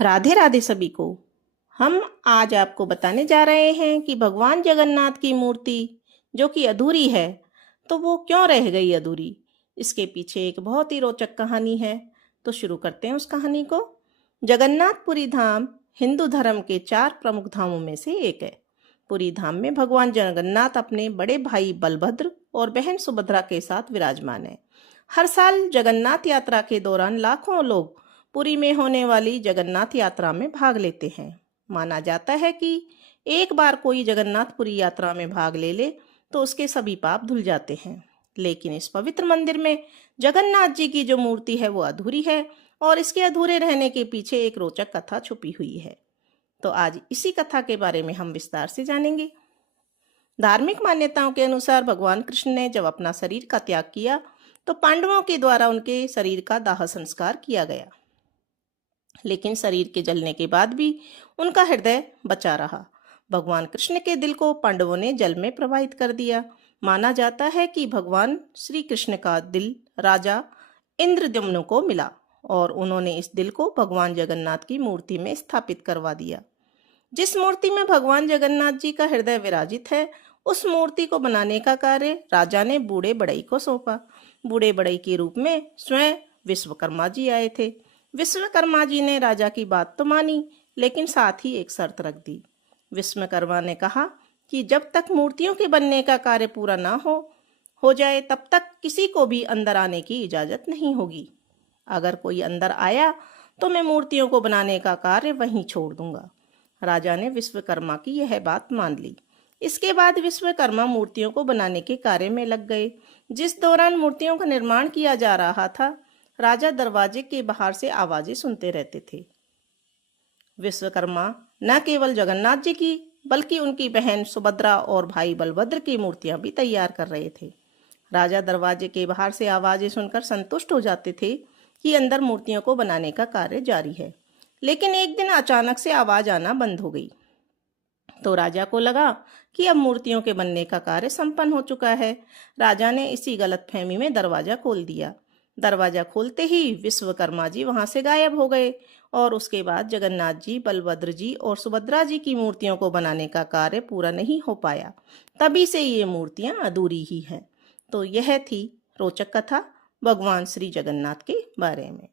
राधे राधे सभी को। हम आज आपको बताने जा रहे हैं कि भगवान जगन्नाथ की मूर्ति जो कि अधूरी है, तो वो क्यों रह गई अधूरी। इसके पीछे एक बहुत ही रोचक कहानी है। तो शुरू करते हैं उस कहानी को। जगन्नाथपुरी धाम हिंदू धर्म के 4 प्रमुख धामों में से एक है। पुरी धाम में भगवान जगन्नाथ अपने बड़े भाई बलभद्र और बहन सुभद्रा के साथ विराजमान है। हर साल जगन्नाथ यात्रा के दौरान लाखों लोग पुरी में होने वाली जगन्नाथ यात्रा में भाग लेते हैं। माना जाता है कि एक बार कोई जगन्नाथपुरी यात्रा में भाग ले तो उसके सभी पाप धुल जाते हैं। लेकिन इस पवित्र मंदिर में जगन्नाथ जी की जो मूर्ति है वो अधूरी है और इसके अधूरे रहने के पीछे एक रोचक कथा छुपी हुई है। तो आज इसी कथा के बारे में हम विस्तार से जानेंगे। धार्मिक मान्यताओं के अनुसार भगवान कृष्ण ने जब अपना शरीर का त्याग किया तो पांडवों के द्वारा उनके शरीर का दाह संस्कार किया गया, लेकिन शरीर के जलने के बाद भी उनका हृदय बचा रहा। भगवान कृष्ण के दिल को पांडवों ने जल में प्रवाहित कर दिया। माना जाता है कि भगवान श्री कृष्ण का दिल राजा इंद्रद्युम्न को मिला और उन्होंने इस दिल को भगवान जगन्नाथ की मूर्ति में स्थापित करवा दिया। जिस मूर्ति में भगवान जगन्नाथ जी का हृदय विराजित है, उस मूर्ति को बनाने का कार्य राजा ने बूढ़े बढ़ई को सौंपा। बूढ़े बढ़ई के रूप में स्वयं विश्वकर्मा जी आए थे। विश्वकर्मा जी ने राजा की बात तो मानी, लेकिन साथ ही एक शर्त रख दी। विश्वकर्मा ने कहा कि जब तक मूर्तियों के बनने का कार्य पूरा ना हो जाए तब तक किसी को भी अंदर आने की इजाजत नहीं होगी। अगर कोई अंदर आया तो मैं मूर्तियों को बनाने का कार्य वहीं छोड़ दूंगा। राजा ने विश्वकर्मा की यह बात मान ली। इसके बाद विश्वकर्मा मूर्तियों को बनाने के कार्य में लग गए। जिस दौरान मूर्तियों का निर्माण किया जा रहा था, राजा दरवाजे के बाहर से आवाजें सुनते रहते थे। विश्वकर्मा न केवल जगन्नाथ जी की बल्कि उनकी बहन सुभद्रा और भाई बलभद्र की मूर्तियां भी तैयार कर रहे थे। राजा दरवाजे के बाहर से आवाजें सुनकर संतुष्ट हो जाते थे कि अंदर मूर्तियों को बनाने का कार्य जारी है। लेकिन एक दिन अचानक से आवाज आना बंद हो गई। तो राजा को लगा कि अब मूर्तियों के बनने का कार्य संपन्न हो चुका है। राजा ने इसी गलतफहमी में दरवाजा खोल दिया। दरवाजा खोलते ही विश्वकर्मा जी वहां से गायब हो गए और उसके बाद जगन्नाथ जी, बलभद्र जी और सुभद्रा जी की मूर्तियों को बनाने का कार्य पूरा नहीं हो पाया। तभी से ये मूर्तियां अधूरी ही हैं। तो यह थी रोचक कथा भगवान श्री जगन्नाथ के बारे में।